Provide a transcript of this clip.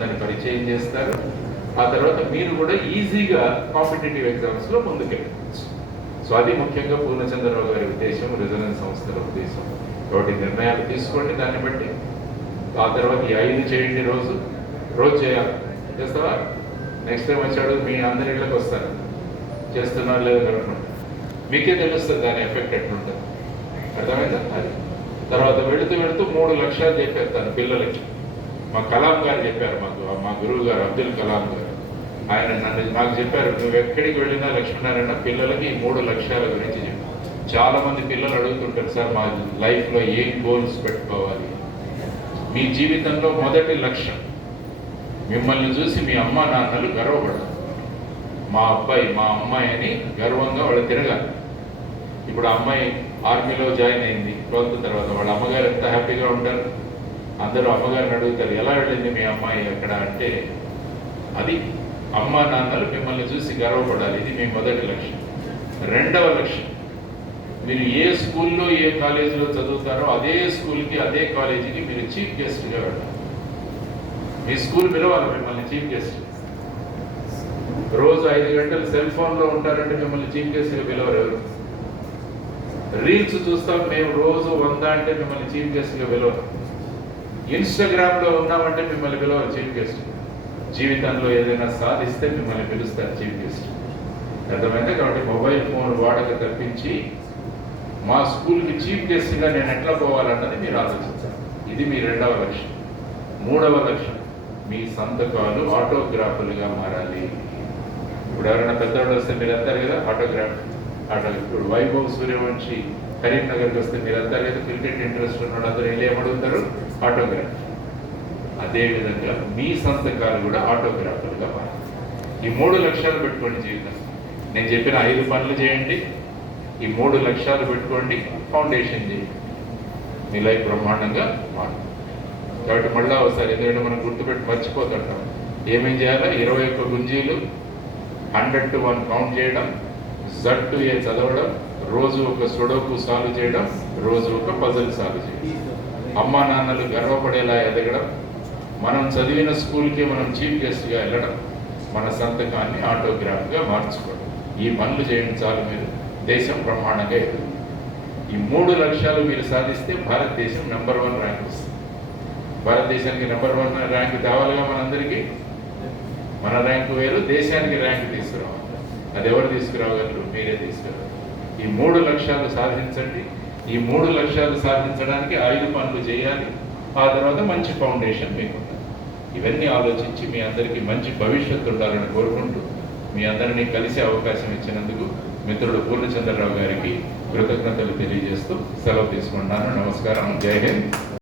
ఉంటుందని పరిచయం చేస్తారు. ఆ తర్వాత మీరు కూడా ఈజీగా కాంపిటేటివ్ ఎగ్జామ్స్లో ముందుకెళ్ళవచ్చు. సో అది ముఖ్యంగా పూర్ణచంద్రరావు గారి ఉద్దేశం, రెజొనెన్స్ సంస్థల ఉద్దేశం. కాబట్టి నిర్ణయాలు తీసుకోండి దాన్ని బట్టి. ఆ తర్వాత ఈ 5 చేయండి, రోజు చేయాలి. చేస్తావా? నెక్స్ట్ టైం వచ్చాడు మీ అందరి ఇళ్ళకి వస్తారు, చేస్తున్నారు లేదో కనుక్కుంటారు, మీకే తెలుస్తుంది దాని ఎఫెక్ట్ ఎట్లుంటుంది. అర్థమైందా? అది తర్వాత వెళుతూ 3 లక్ష్యాలు చెప్పారు తన పిల్లలకి. మా కలాం గారు చెప్పారు, మా గురువు గారు అబ్దుల్ కలాం గారు. ఆయన మాకు చెప్పారు, నువ్వు ఎక్కడికి వెళ్ళినా లక్ష్మీనారాయణ పిల్లలకి ఈ 3 లక్ష్యాల గురించి చెప్పారు. చాలా మంది పిల్లలు అడుగుతుంటారు, సార్ మా లైఫ్లో ఏం గోల్స్ పెట్టుకోవాలి. మీ జీవితంలో మొదటి లక్ష్యం మిమ్మల్ని చూసి మీ అమ్మా నాన్నలు గర్వపడాలి. మా అబ్బాయి మా అమ్మాయి అని గర్వంగా వాళ్ళు తిరగాలి. ఇప్పుడు ఆ అమ్మాయి ఆర్మీలో జాయిన్ అయింది 12th తర్వాత, వాళ్ళ అమ్మగారు ఎంత హ్యాపీగా ఉంటారు. అందరూ అమ్మగారిని అడుగుతారు, ఎలా వెళ్ళింది మీ అమ్మాయి అక్కడ అంటే, అది అమ్మా నాన్నలు మిమ్మల్ని చూసి గర్వపడాలి. ఇది మీ మొదటి లక్ష్యం. రెండవ లక్ష్యం, మీరు ఏ స్కూల్లో ఏ కాలేజీలో చదువుతారో అదే స్కూల్కి అదే కాలేజీకి మీరు చీఫ్ గెస్ట్గా వెళ్ళాలి. మీ స్కూల్ పిలవాలి మిమ్మల్ని చీఫ్ గెస్ట్. రోజు 5 గంటలు సెల్ ఫోన్లో ఉంటారంటే మిమ్మల్ని చీఫ్ గెస్ట్గా పిలవరు ఎవరు. రీల్స్ చూస్తాం మేము రోజు 100 అంటే మిమ్మల్ని చీఫ్ గెస్ట్గా పిలవరు. ఇన్స్టాగ్రామ్లో ఉన్నామంటే మిమ్మల్ని పిలవరు చీఫ్ గెస్ట్. జీవితంలో ఏదైనా సాధిస్తే మిమ్మల్ని పిలుస్తారు చీఫ్ గెస్ట్. అర్థమైందా? కాబట్టి మొబైల్ ఫోన్ వాడక తప్పించి మా స్కూల్కి చీఫ్ గెస్ట్గా నేను ఎట్లా పోవాలన్నది మీరు ఆలోచించాలి. ఇది మీ రెండవ లక్ష్యం. మూడవ లక్ష్యం, మీ సంతకాలు ఆటోగ్రాఫ్లుగా మారాలి. ఇప్పుడు ఎవరైనా పెద్దవాళ్ళు వస్తే మీరు వెళ్తారు కదా ఆటోగ్రాఫ్. ఇప్పుడు వైభవ్ సూర్యవంశి కరీంనగర్కి వస్తే మీరు వెళ్తారు కదా, క్రికెట్ ఇంట్రెస్ట్ ఉన్నాడు, అందరూ వెళ్ళి ఏమడుగుతారు? ఆటోగ్రాఫ్. అదేవిధంగా మీ సంతకాలు కూడా ఆటోగ్రాఫ్లుగా మారాలి. ఈ 3 లక్ష్యాలు పెట్టుకోండి జీవితం. నేను చెప్పిన 5 పనులు చేయండి, ఈ 3 లక్ష్యాలు పెట్టుకోండి, ఫౌండేషన్ చేయండి, మీ లైఫ్ బ్రహ్మాండంగా మారుతుంది. కాబట్టి మళ్ళీ ఒకసారి ఎందుకంటే మనం గుర్తుపెట్టి మర్చిపోతుంటాం. ఏమేం చేయాలి? 21 గుంజీలు, 100 to 1 కౌంట్ చేయడం, Z to A చదవడం, రోజు ఒక సుడోకు సాల్వ్ చేయడం, రోజు ఒక పజిల్ సాల్వ్ చేయడం, అమ్మా నాన్నలు గర్వపడేలా ఎదగడం, మనం చదివిన స్కూల్కి మనం చీఫ్ గెస్ట్గా వెళ్ళడం, మన సంతకాన్ని ఆటోగ్రాఫ్గా మార్చుకోవడం. ఈ పనులు చేయండి చాలు, మీరు దేశం బ్రహ్మాండంగా ఎదుగుతుంది. ఈ 3 లక్ష్యాలు మీరు సాధిస్తే భారతదేశం నెంబర్ 1 ర్యాంక్ వస్తుంది. భారతదేశానికి నెంబర్ 1 ర్యాంక్ తేవాలిగా మనందరికీ. మన ర్యాంకు వేరు, దేశానికి ర్యాంక్ తీసుకురావాలి. అది ఎవరు తీసుకురాగలరు? మీరే తీసుకురావాలి. ఈ 3 లక్ష్యాలు సాధించండి. ఈ 3 లక్ష్యాలు సాధించడానికి 5 పనులు చేయాలి. ఆ తర్వాత మంచి ఫౌండేషన్ మీకు ఉండాలి. ఇవన్నీ ఆలోచించి మీ అందరికీ మంచి భవిష్యత్తు ఉండాలని కోరుకుంటూ మీ అందరినీ కలిసే అవకాశం ఇచ్చినందుకు మిత్రుడు పూర్ణచంద్రరావు గారికి కృతజ్ఞతలు తెలియజేస్తూ సెలవు తీసుకుంటున్నాను. నమస్కారం. జై హింద్.